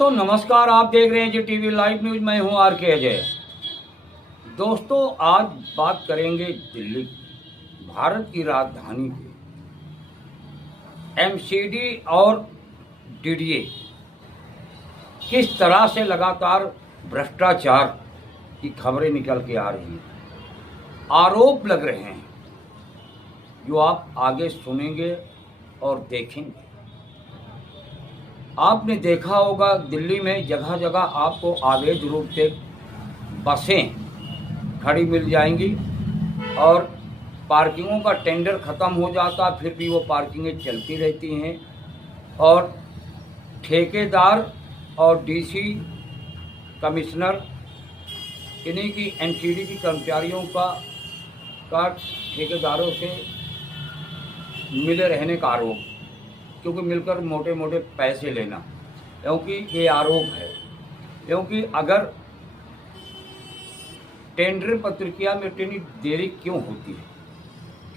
दोस्तों नमस्कार, आप देख रहे हैं जी टीवी लाइव न्यूज। मैं हूं आर के अजय। दोस्तों आज बात करेंगे दिल्ली, भारत की राजधानी की एमसीडी और डीडीए किस तरह से लगातार भ्रष्टाचार की खबरें निकल के आ रही हैं, आरोप लग रहे हैं जो आप आगे सुनेंगे और देखेंगे। आपने देखा होगा दिल्ली में जगह जगह आपको अवैध रूप से बसें खड़ी मिल जाएंगी और पार्किंगों का टेंडर ख़त्म हो जाता, फिर भी वो पार्किंगें चलती रहती हैं और ठेकेदार और डीसी कमिश्नर इन्हीं की एमसीडी की कर्मचारियों का ठेकेदारों से मिले रहने का आरोप, क्योंकि मिलकर मोटे मोटे पैसे लेना, क्योंकि ये आरोप है। क्योंकि अगर टेंडर प्रक्रिया में इतनी देरी क्यों होती है,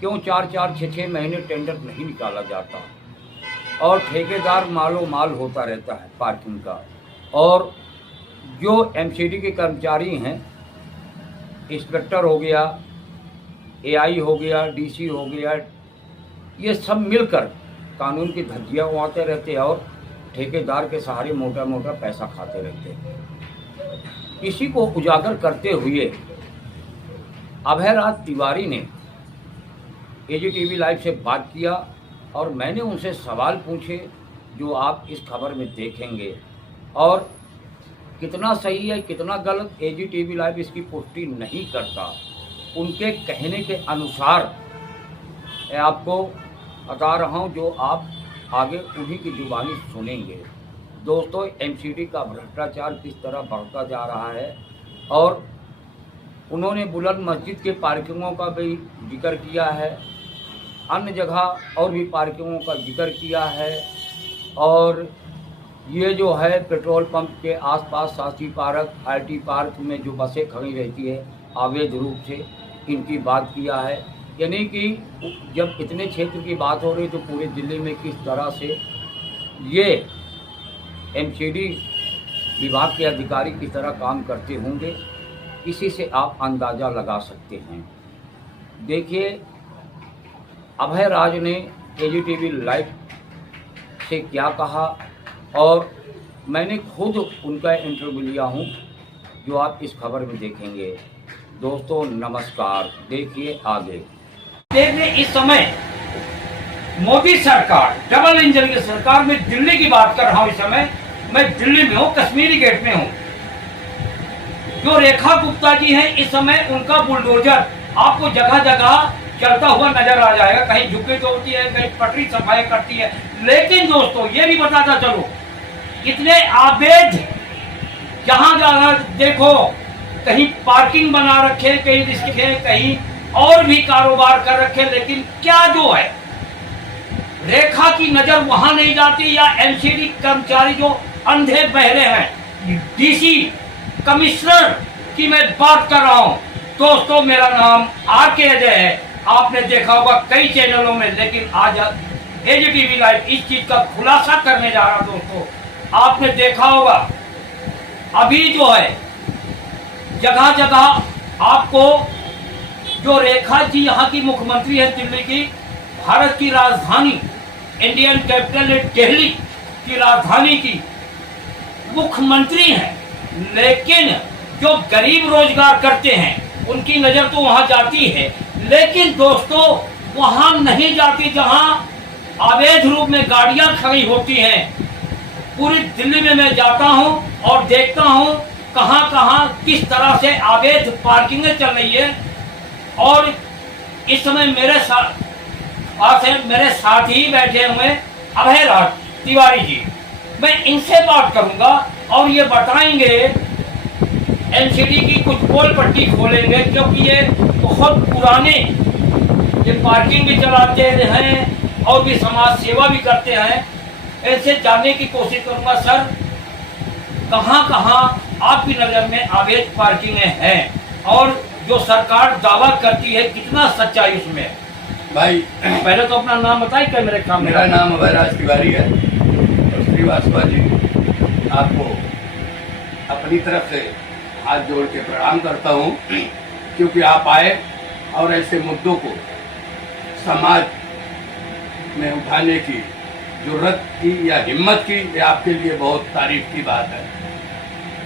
क्यों 4-4, 6-6 महीने टेंडर नहीं निकाला जाता और ठेकेदार मालो माल होता रहता है पार्किंग का। और जो एमसीडी के कर्मचारी हैं, इंस्पेक्टर हो गया, एआई हो गया, डीसी हो गया, ये सब मिलकर कानून की धज्जियां उड़ाते रहते हैं और ठेकेदार के सहारे मोटा मोटा पैसा खाते रहते हैं। इसी को उजागर करते हुए अभयराज तिवारी ने एजीटीवी लाइव से बात किया और मैंने उनसे सवाल पूछे जो आप इस खबर में देखेंगे। और कितना सही है कितना गलत एजीटीवी लाइव इसकी पुष्टि नहीं करता। उनके कहने के अनुसार आपको बता रहा हूं, जो आप आगे उन्हीं की जुबानी सुनेंगे। दोस्तों एमसीडी का भ्रष्टाचार किस तरह बढ़ता जा रहा है और उन्होंने बुलंद मस्जिद के पार्किंगों का भी जिक्र किया है, अन्य जगह और भी पार्किंगों का जिक्र किया है। और ये जो है पेट्रोल पंप के आसपास शास्त्री पार्क, आईटी पार्क में जो बसें खड़ी रहती है अवैध रूप से, इनकी बात किया है। यानी कि जब इतने क्षेत्र की बात हो रही तो पूरे दिल्ली में किस तरह से ये एमसीडी विभाग के अधिकारी किस तरह काम करते होंगे, इसी से आप अंदाज़ा लगा सकते हैं। देखिए अभयराज ने एजीटीवी लाइव से क्या कहा और मैंने खुद उनका इंटरव्यू लिया हूं, जो आप इस खबर में देखेंगे। दोस्तों नमस्कार, देखिए आगे। देखिए इस समय मोदी सरकार, डबल इंजन की सरकार में दिल्ली की बात कर रहा हूं। इस समय मैं दिल्ली में हूं, कश्मीरी गेट में हूं। जो रेखा गुप्ता जी हैं, इस समय उनका बुलडोजर आपको जगह जगह चलता हुआ नजर आ जाएगा। कहीं झुग्गी तोड़ती है, कहीं पटरी सफाई करती है। लेकिन दोस्तों ये भी बताता चलो, इतने अवैध जहां जहां देखो, कहीं पार्किंग बना रखे, कहीं रिस्के, कहीं और भी कारोबार कर रखे। लेकिन क्या जो है रेखा की नजर वहां नहीं जाती, या एमसीडी कर्मचारी जो अंधे बहरे हैं, डीसी कमिश्नर की मैं बात कर रहा हूं। दोस्तों मेरा नाम आर के अजय है, आपने देखा होगा कई चैनलों में, लेकिन आज एजीटीवी लाइव इस चीज का खुलासा करने जा रहा। दोस्तों आपने देखा होगा अभी जो है जगह जगह आपको जो रेखा जी यहाँ की मुख्यमंत्री है दिल्ली की, भारत की राजधानी, इंडियन कैपिटल दिल्ली की राजधानी की मुख्यमंत्री हैं। लेकिन जो गरीब रोजगार करते हैं उनकी नजर तो वहां जाती है, लेकिन दोस्तों वहां नहीं जाती जहां अवैध रूप में गाड़ियां खड़ी होती हैं। पूरी दिल्ली में मैं जाता हूं और देखता हूं कहां कहां किस तरह से अवैध पार्किंगें चल रही है। और इस समय मेरे साथ ही बैठे हुए अभयराज तिवारी जी, मैं इनसे बात करूंगा और ये बताएंगे, एमसीडी की कुछ पोल पट्टी खोलेंगे, क्योंकि ये बहुत पुराने ये पार्किंग भी चलाते हैं और भी समाज सेवा भी करते हैं। ऐसे जानने की कोशिश करूंगा सर, कहां कहां आपकी नजर में अवैध पार्किंगें हैं और जो सरकार दावा करती है कितना सच्चाई उसमें। भाई पहले तो अपना नाम बताइए, क्या मेरे सामने। मेरा नाम अभयराज तिवारी है और श्रीवास्तव जी आपको अपनी तरफ से हाथ जोड़ के प्रणाम करता हूँ, क्योंकि आप आए और ऐसे मुद्दों को समाज में उठाने की जरूरत की या हिम्मत की, ये आपके लिए बहुत तारीफ की बात है।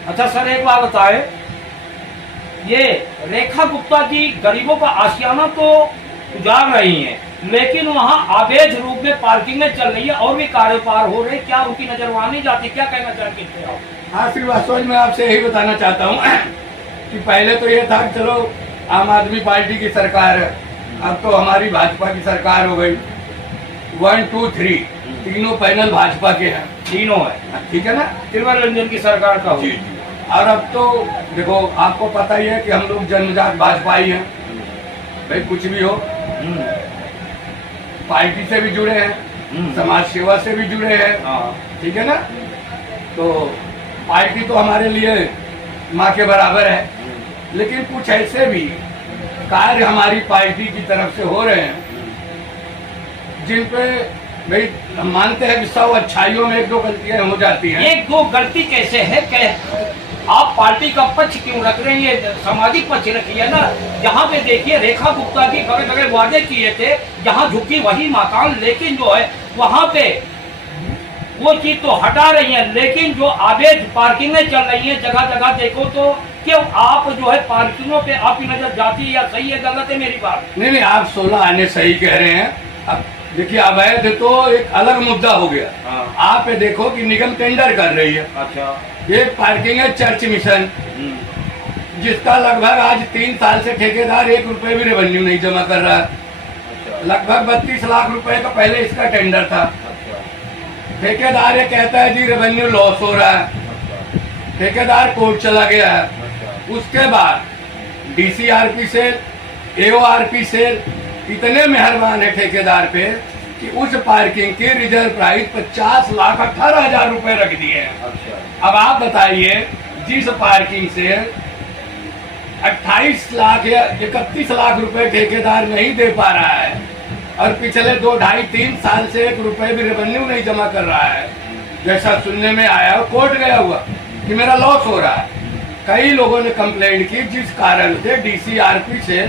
अच्छा सर, एक बात बताए, ये रेखा गुप्ता जी गरीबों का आशियाना तो उजाड़ रही हैं, लेकिन वहाँ अवैध रूप में पार्किंग में चल रही है और भी कारोबार हो रहे, क्या उनकी नजर वहाँ नहीं जाती? क्या कहना चाहते हैं आप? हाँ, सिर्फ वास्तव में आपसे यही बताना चाहता हूँ कि पहले तो ये था कि चलो आम आदमी पार्टी की सरकार है, अब तो हमारी भाजपा की सरकार हो गई। 1, 2, 3 तीनों पैनल भाजपा के हैं, तीनों है, ठीक है ना? त्रिवर रंजन की सरकार का हो। जी जी। और अब तो देखो, आपको पता ही है कि हम लोग जन्मजात भाजपाई हैं, भाई कुछ भी हो, पार्टी से भी जुड़े हैं, समाज सेवा से भी जुड़े हैं, ठीक है ना? तो पार्टी तो हमारे लिए माँ के बराबर है, लेकिन कुछ ऐसे भी कार्य हमारी पार्टी की तरफ से हो रहे हैं जिन पे भाई हम मानते हैं कि 100 अच्छाइयों में 1-2 गलतियां हो जाती हैं। 1-2 गलती कैसे है? आप पार्टी का पक्ष क्यों रख रहे हैं? ये सामाजिक पक्ष रखिए ना। यहाँ पे देखिए, रेखा गुप्ता जी बड़े बड़े वादे किए थे, जहाँ झुकी वही मकान, लेकिन जो है वहाँ पे वो चीज तो हटा रही है, लेकिन जो अवैध पार्किंगें चल रही है जगह जगह देखो तो क्यों आप जो है पार्किंगों पे आपकी नजर जाती है या सही है गलत है? मेरी बात नहीं, आप 16 आने सही कह रहे हैं। अब देखिए, अवैध तो एक अलग मुद्दा हो गया। आप ये देखो कि निगम टेंडर कर रही है। अच्छा, एक पार्किंग है चर्च मिशन, जिसका लगभग आज 3 साल से ठेकेदार 1 रुपए भी रेवेन्यू नहीं जमा कर रहा है। अच्छा। लगभग 32 लाख रुपए का पहले इसका टेंडर था। अच्छा। ठेकेदार ये कहता है जी रेवेन्यू लॉस हो रहा है। अच्छा। ठेकेदार कोर्ट चला गया है। अच्छा। उसके बाद DCRP सेल, AORP सेल इतने मेहरबान है ठेकेदार पे कि उस पार्किंग की रिजर्व प्राइस 50,18,000 रुपए रख दिए हैं। अच्छा। अब आप बताइए, जिस पार्किंग से 28 लाख या 31 लाख रुपए ठेकेदार नहीं दे पा रहा है और पिछले 2, 2.5, 3 साल से 1 रुपए भी रेवेन्यू नहीं जमा कर रहा है, जैसा सुनने में आया, कोर्ट गया हुआ कि मेरा लॉस हो रहा है। कई लोगों ने कंप्लेंट की, जिस कारण से DCRP से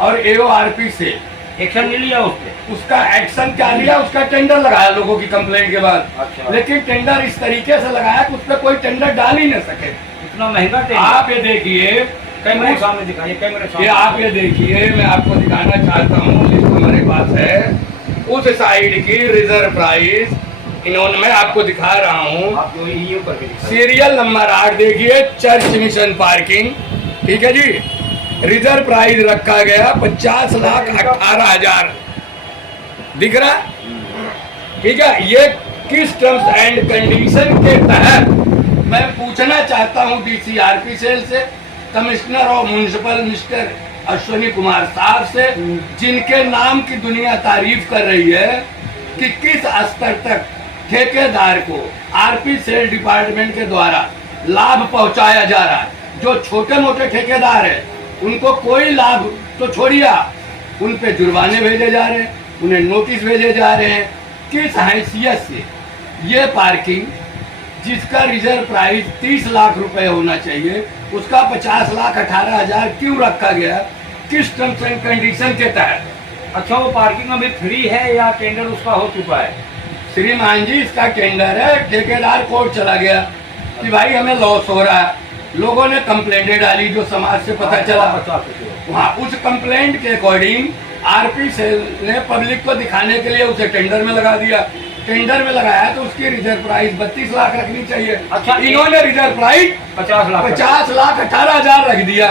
और AORP से एक्शन नहीं लिया उसका एक्शन क्या लिया? उसका टेंडर लगाया लोगों की कंप्लेंट के बाद। अच्छा। लेकिन टेंडर इस तरीके से लगाया कि उस पर कोई टेंडर डाल ही नहीं सके। इतना महंगा टेंडर। आप ये देखिए, कैमरे सामने दिखाइए, कैमरे सामने। आप ये देखिए, मैं आपको दिखाना चाहता हूँ, लिस्ट हमारे पास है। उस साइड की रिजर्व प्राइस इन्होंने, मैं आपको दिखा रहा हूँ, सीरियल नंबर 8 देखिए, चर्च मिशन पार्किंग, ठीक है जी। रिजर्व प्राइस रखा गया 50,18,000 दिख रहा, ठीक है। ये किस टर्म्स एंड कंडीशन के तहत, मैं पूछना चाहता हूं DCRP सेल से, commissioner of municipal mister Ashwini Kumar साहब से, जिनके नाम की दुनिया तारीफ कर रही है, कि किस स्तर तक ठेकेदार को RP सेल डिपार्टमेंट के द्वारा लाभ पहुंचाया जा रहा है। जो छोटे मोटे ठेकेदार है उनको कोई लाभ तो छोड़िए, उन पे जुर्माने भेजे जा रहे हैं, उन्हें नोटिस भेजे जा रहे हैं। किस हैसियत से ये पार्किंग, जिसका रिजर्व प्राइस 30 लाख रुपए होना चाहिए, उसका 50,18,000 क्यों रखा गया? किस टर्म्स एंड कंडीशन के तहत? अच्छा, वो पार्किंग अभी फ्री है या टेंडर उसका हो चुका है? श्रीमान जी, इसका टेंडर है। ठेकेदार कोर्ट चला गया कि भाई हमें लॉस हो रहा है। लोगों ने कंप्लेंटें डाली, जो समाज से पता चला। वहाँ उस कंप्लेंट के अकॉर्डिंग RP सेल ने पब्लिक को दिखाने के लिए उसे टेंडर में लगा दिया। टेंडर में लगाया तो उसकी रिजर्व प्राइस 32 लाख रखनी चाहिए। अच्छा, इन्होंने रिजर्व प्राइस 50,18,000 रख दिया।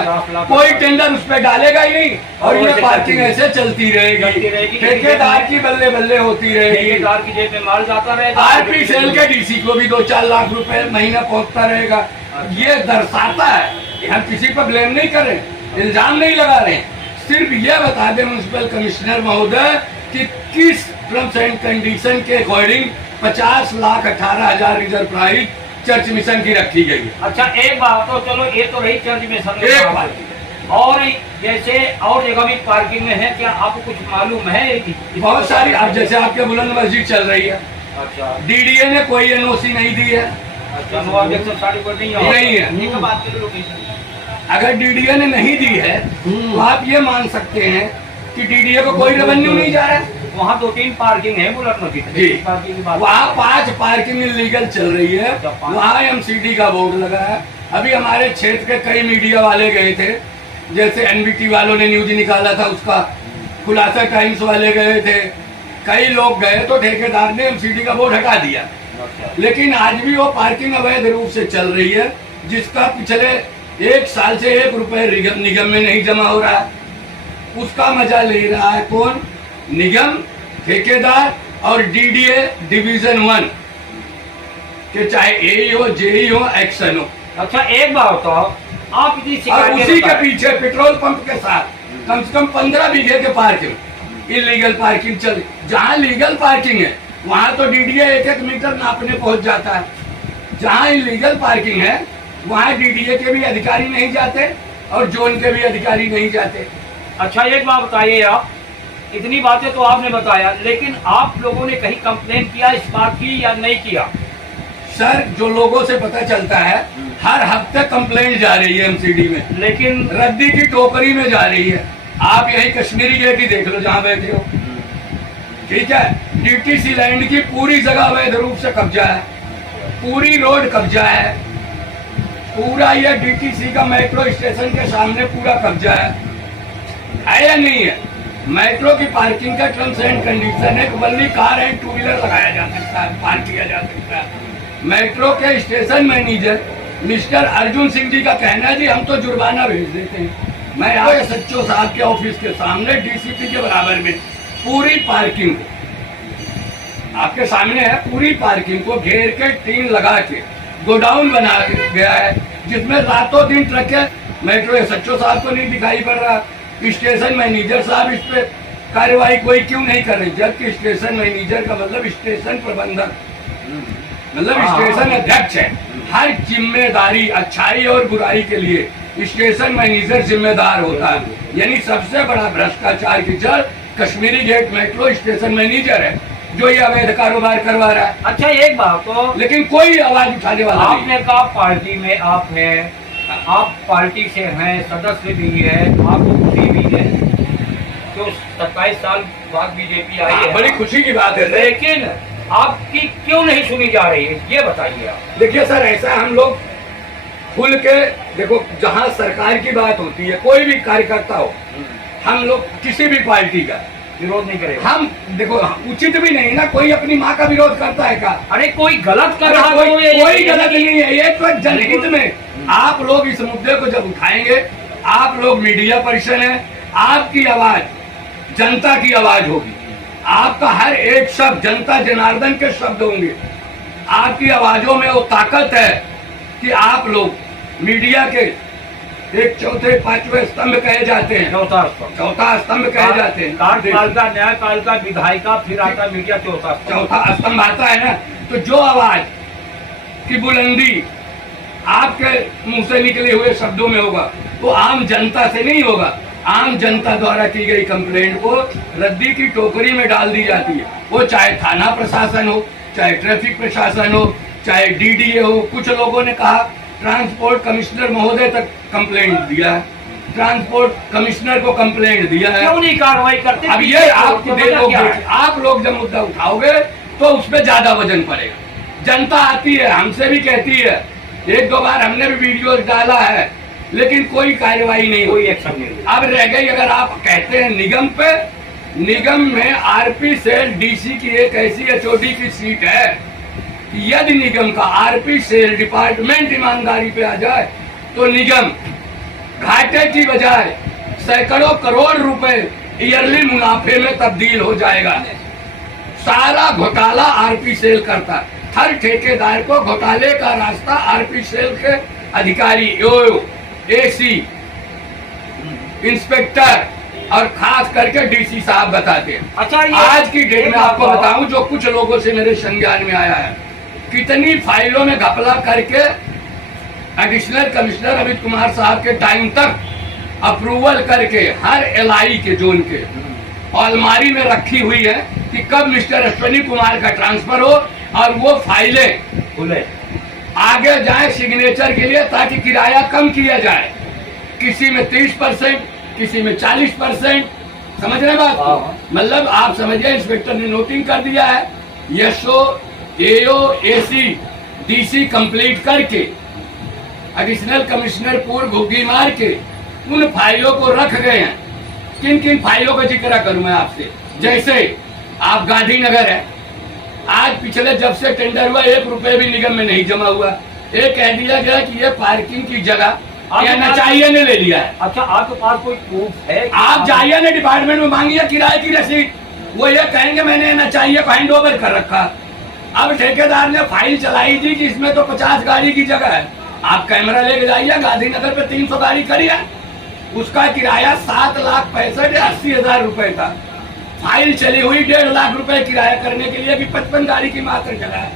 कोई टेंडर उस पर डालेगा ही नहीं और ये पार्किंग ऐसे चलती रहेगी। ठेकेदार की बल्ले बल्ले होती रहेगी, ठेकेदार की जेब में माल जाता रहेगा। RP सेल के DC को भी 2-4 लाख रुपए महीना पहुंचता रहेगा। ये दर्शाता है कि हम किसी पर ब्लेम नहीं कर रहे, इल्जाम नहीं लगा रहे, सिर्फ ये बता दें म्युनिसिपल कमिश्नर महोदय कि किस टर्म्स एंड कंडीशन के according 50,18,000 reserve price church mission की रखी गई है। अच्छा, एक बात तो चलो, ये तो रही चर्च मिशन, और जैसे और जगह भी पार्किंग में है, क्या आपको कुछ मालूम है? बहुत सारी, अब जैसे आपके बुलंद मस्जिद चल रही है। अच्छा, DDA ने कोई NOC नहीं दी है। अच्छा, नो ऑब्जेक्शन सर्टिफिकेट नहीं है? नहीं है। ये कब बात करें लोकेशन? अगर डीडीए ने नहीं दी है तो आप ये मान सकते हैं कि डीडीए को कोई रेवेन्यू नहीं जा रहा है। वहाँ 2-3 पार्किंग है बुलेट में जी। पार्किंग की बात। वहाँ 5 पार्किंग इलीगल चल रही है, वहाँ एमसीडी का बोर्ड लगा है। अभी हमारे क्षेत्र के कई मीडिया वाले गए थे, जैसे एनबीटी वालों ने न्यूज निकाला था, उसका खुलासा टाइम्स वाले गए थे, कई लोग गए तो ठेकेदार ने एमसीडी का बोर्ड हटा दिया। लेकिन आज भी वो पार्किंग अवैध रूप से चल रही है, जिसका पिछले 1 साल से 1 रुपए निगम में नहीं जमा हो रहा है। उसका मजा ले रहा है कौन? निगम, ठेकेदार और डीडीए डिवीजन 1 के, चाहे एई हो, जेई हो, एक्शन हो। अच्छा, एक बात बताओ, आप इतनी और शिकायतें उसी के बताएं। पीछे पेट्रोल पंप के साथ कम से कम 15 बीघे के पार्किंग इलीगल पार्किंग चल। जहाँ लीगल पार्किंग है वहाँ तो डीडीए 1-1 मीटर नापने पहुंच जाता है। जहाँ इलीगल पार्किंग है वहाँ डीडीए के भी अधिकारी नहीं जाते और जोन के भी अधिकारी नहीं जाते। अच्छा, एक बात बताइए, आप इतनी बातें तो आपने बताया, लेकिन आप लोगों ने कहीं कंप्लेन किया इस बात की या नहीं किया? सर, जो लोगों से पता चलता है हर हफ्ते कंप्लेंट जा रही है एमसीडी में, लेकिन रद्दी की टोकरी में जा रही है। आप यही कश्मीरी गेट ही देख लो जहाँ बैठे हो, ठीक है। डीटीसी लैंड की पूरी जगह अवैध रूप से कब्जा है, पूरी रोड कब्जा है, पूरा ये डीटीसी का मेट्रो स्टेशन के सामने पूरा कब्जा है या नहीं है? मेट्रो की पार्किंग का टर्म्स एंड कंडीशन है, ओनली कार एंड 2 व्हीलर लगाया जा सकता है, पार्क किया जा सकता है। मेट्रो के station manager mister Arjun Singh ji का कहना है, जी हम तो जुर्माना भेज देते हैं। मैं आया सच्चो साहब के ऑफिस के सामने डीसीपी के बराबर में पूरी पार्किंग आपके सामने है, पूरी पार्किंग को घेर के टीन लगा के गोडाउन बना गया है, जिसमें रातों दिन ट्रक है। मेट्रो सच्चो साहब को नहीं दिखाई पड़ रहा, स्टेशन मैनेजर साहब इस पे कार्रवाई कोई क्यों नहीं कर रहे? जबकि स्टेशन मैनेजर का मतलब स्टेशन प्रबंधक, मतलब स्टेशन अध्यक्ष है। हर जिम्मेदारी अच्छाई और बुराई के लिए स्टेशन मैनेजर जिम्मेदार होता है। यानी सबसे बड़ा भ्रष्टाचार की जड़ Kashmiri gate metro station manager है, जो ये अवैध कारोबार करवा रहा है। अच्छा, एक बात तो, लेकिन कोई आवाज उठाने वाला नहीं। आपने कहा पार्टी में आप हैं, आप पार्टी से हैं, सदस्य भी है, आपको खुशी भी है, तो 27 साल बाद बीजेपी आई है, बड़ी खुशी की बात है। लेकिन आपकी क्यों नहीं सुनी जा रही है, ये बताइए आप। देखिए सर, ऐसा हम लोग खुल के देखो, जहाँ सरकार की बात होती है, कोई भी कार्यकर्ता हो, हम लोग किसी भी पार्टी का विरोध नहीं करेगा। हम देखो, उचित भी नहीं ना, कोई अपनी माँ का विरोध करता है का? अरे कोई गलत कर रहा कोई गलत नहीं है, ये तो जनहित में आप लोग इस मुद्दे को जब उठाएंगे, आप लोग मीडिया पर्सन है, आपकी आवाज जनता की आवाज होगी, आपका हर एक शब्द जनता जनार्दन के शब्द होंगे। आपकी आवाजों में वो ताकत है कि आप लोग मीडिया के एक चौथे 5वें स्तंभ कहे जाते हैं, चौथा स्तंभ कहे जाते हैं। कार्यपालिका, न्यायपालिका, विधायिका, फिर आता मीडिया, चौथा स्तंभ आता है ना। तो जो आवाज की बुलंदी आपके मुंह से निकले हुए शब्दों में होगा, वो आम जनता से नहीं होगा। आम जनता द्वारा की गई कंप्लेंट को रद्दी की टोकरी में डाल दी जाती है। वो चाहे थाना प्रशासन हो, चाहे ट्रैफिक प्रशासन हो, चाहे डीडीए हो। कुछ लोगों ने कहा ट्रांसपोर्ट कमिश्नर महोदय तक कंप्लेंट दिया है, ट्रांसपोर्ट कमिश्नर को कंप्लेंट दिया है, क्यों नहीं कार्रवाई करते? अब ये आपको आप लोग जब मुद्दा उठाओगे तो उस पर ज्यादा वजन पड़ेगा। जनता आती है, हमसे भी कहती है, 1-2 बार हमने भी वीडियो डाला है, लेकिन कोई कार्रवाई नहीं, कोई एक्शन नहीं। अब रह गई, अगर आप कहते हैं निगम पे, निगम में आरपी सेल डीसी की एक ऐसी एचओडी की सीट है कि यदि निगम का आरपी सेल डिपार्टमेंट ईमानदारी पे आ जाए तो निगम घाटे की बजाय सैकड़ों करोड़ रुपए ईयरली मुनाफे में तब्दील हो जाएगा। सारा घोटाला आरपी सेल करता है, हर ठेकेदार को घोटाले का रास्ता आरपी सेल के अधिकारी, एसी, इंस्पेक्टर और खास करके डीसी साहब बताते हैं। अच्छा, आज की डेट में आपको बताऊं, जो कुछ लोगों से मेरे संज्ञान में आया है, कितनी फाइलों में घपला करके एडिशनल कमिश्नर अमित कुमार साहब के टाइम तक अप्रूवल करके हर एलआई के जोन के अलमारी में रखी हुई है कि कब मिस्टर अश्विनी कुमार का ट्रांसफर हो और वो फाइलें खुले। आगे जाए सिग्नेचर के लिए, ताकि किराया कम किया जाए। किसी में 30%, किसी में 40%, समझ रहे बात को? मतलब आप समझिए, इंस्पेक्टर ने नोटिंग कर दिया है। एसओ, एओ, एसी, डीसी कंप्लीट करके, एडिशनल कमिश्नर पूर्व घुग्गी मार के उन फाइलों को रख गए हैं। किन किन फाइलों का जिक्र करूं मैं आपसे? जैसे आप गांधीनगर है, आज पिछले जब से टेंडर हुआ 1 रुपए भी निगम में नहीं जमा हुआ। ये कह दिया गया कि ये पार्किंग की जगह NHIA ने ले लिया है। अच्छा, आपके पास कोई प्रूफ है? आप जाइए ना डिपार्टमेंट में, मांगिए किराए की रसीद। वो ये कहेंगे मैंने NHIA को हैंड ओवर कर रखा। अब ठेकेदार ने फाइल चलाई थी कि इसमें तो 50 गाड़ी की जगह है। आप कैमरा लेके जाइए, गांधीनगर पे 300 गाड़ी खड़ी है, उसका किराया 7,65,80,000 रुपए था। फाइल चली हुई 1.5 लाख रुपए किराया करने के लिए कि 55 गाड़ी की मात्र जगह है।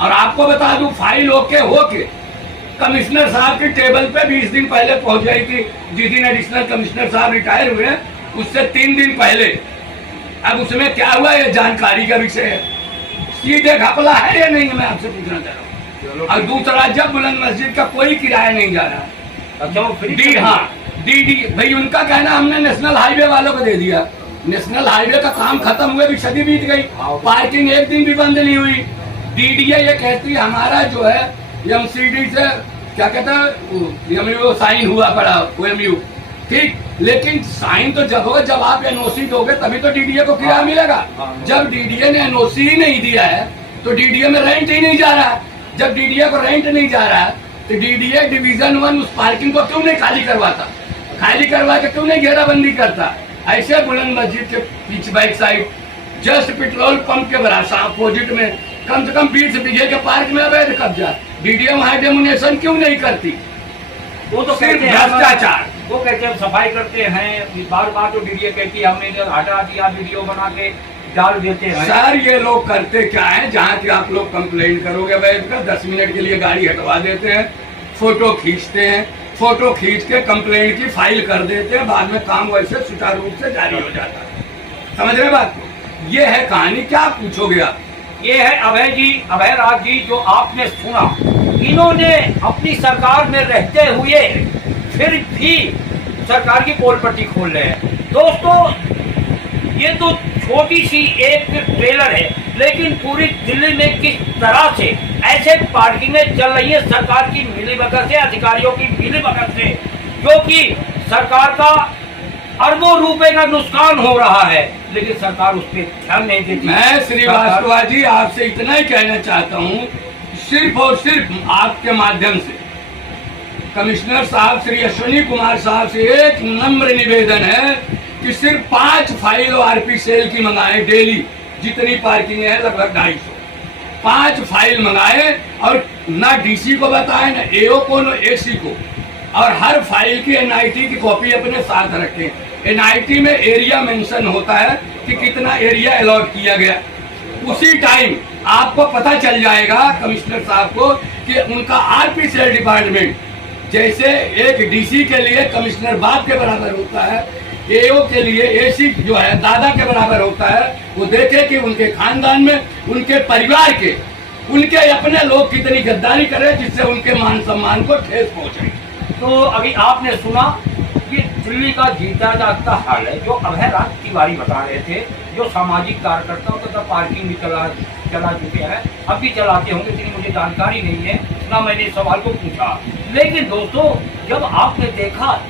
और आपको बता दूं, फाइल होके कमिश्नर साहब के टेबल पे 20 दिन पहले पहुंच गई थी। जिस दिन एडिशनल कमिश्नर साहब रिटायर हुए उससे 3 दिन पहले। अब उसमें क्या हुआ, ये जानकारी का विषय है। सीधे घपला है या नहीं, मैं आपसे पूछना चाह रहा हूँ। और दूसरा, जब बुलंद मस्जिद का कोई किराया नहीं जा रहा। अच्छा, वो फ्री? डी भाई, उनका कहना हमने नेशनल हाईवे वालों को दे दिया। नेशनल हाईवे का काम खत्म हुए भी सदी बीत गई, पार्किंग एक दिन भी बंद नहीं हुई। DDA ये कहती है हमारा जो है MCD से क्या कहता है, MU साइन हुआ पड़ा, MU ठीक, लेकिन साइन तो जब होगा जब आप NOC दोगे तभी तो DDA को किराया मिलेगा। जब DDA ने NOC ही नहीं दिया है तो DDA में रेंट ही नहीं जा रहा है। जब DDA को रेंट नहीं जा रहा है तो DDA डिवीजन 1 उस पार्किंग को क्यों नहीं खाली करवाता? खाली करवा के क्यों नहीं घेराबंदी करता? ऐसे बुलंद मस्जिद के पीछे back side just petrol pump के बराबर अपोजिट में कम से कम 20 बीघे के पार्क में अवैध कब्जा। DDA वहाँ डेमोनेशन क्यों नहीं करती? वो तो सिर्फ भ्रष्टाचार। वो कहते हैं सफाई करते हैं, बार बार तो DDA कहती है हमने इधर हटा दिया, वीडियो बना के डाल देते हैं। सर, ये लोग करते क्या है, जहाँ की आप लोग कंप्लेन करोगे बैठ कर 10 मिनट के लिए गाड़ी हटवा देते हैं, फोटो खींचते हैं, फोटो खींच के कंप्लेंट की फाइल कर देते हैं, बाद में काम वैसे सुचारू रूप से जारी हो जाता है। समझ रहे बात को? ये है कहानी। क्या पूछोगे आप? ये है अभय राज जी, जो आपने सुना। इन्होंने अपनी सरकार में रहते हुए फिर भी सरकार की पोल पट्टी खोल रहे हैं। दोस्तों, ये तो छोटी सी एक ट्रेलर है, लेकिन पूरी दिल्ली में किस तरह से ऐसे पार्किंगें चल रही है सरकार की मिलीभगत से, अधिकारियों की मिलीभगत से, जो कि सरकार का अरबों रुपए का नुकसान हो रहा है, लेकिन सरकार उस पर ध्यान नहीं देती। मैं श्रीवास्तव जी आपसे इतना ही कहना चाहता हूँ, सिर्फ और सिर्फ आपके माध्यम से कमिश्नर साहब श्री अश्विनी कुमार साहब से एक नम्र निवेदन है कि सिर्फ 5 फाइल RP सेल की मंगाए डेली। जितनी पार्किंग है लगभग 250, 5 फाइल मंगाए और ना DC को बताए, ना AO को, ना AC को, और हर फाइल की NIT की कॉपी अपने साथ रखें। NIT में एरिया मेंशन होता है कि कितना एरिया अलॉट किया गया। उसी टाइम आपको पता चल जाएगा कमिश्नर साहब को कि उनका RP सेल डिपार्टमेंट जैसे एक DC के लिए कमिश्नर बाप के बराबर होता है, AO के लिए AC जो है दादा के बराबर होता है। वो देखे कि उनके खानदान में, उनके परिवार के, उनके अपने लोग कितनी गद्दारी करें जिससे उनके मान सम्मान को ठेस पहुंचे। तो अभी आपने सुना कि दिल्ली का जीता जागता हाल है, जो अभय राज तिवारी बता रहे थे, जो सामाजिक कार्यकर्ताओं तथा पार्किंग भी चला चुके हैं, अब भी चलाते होंगे, इतनी मुझे जानकारी नहीं है, ना मैंने इस सवाल को पूछा। लेकिन दोस्तों, जब आपने देखा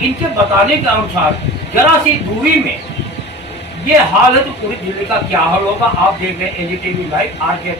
इनके बताने के अनुसार जरा सी दूरी में ये हाल है, तो पूरी दिल्ली का क्या हाल होगा? आप देख रहे हैं AGTV लाइव आज के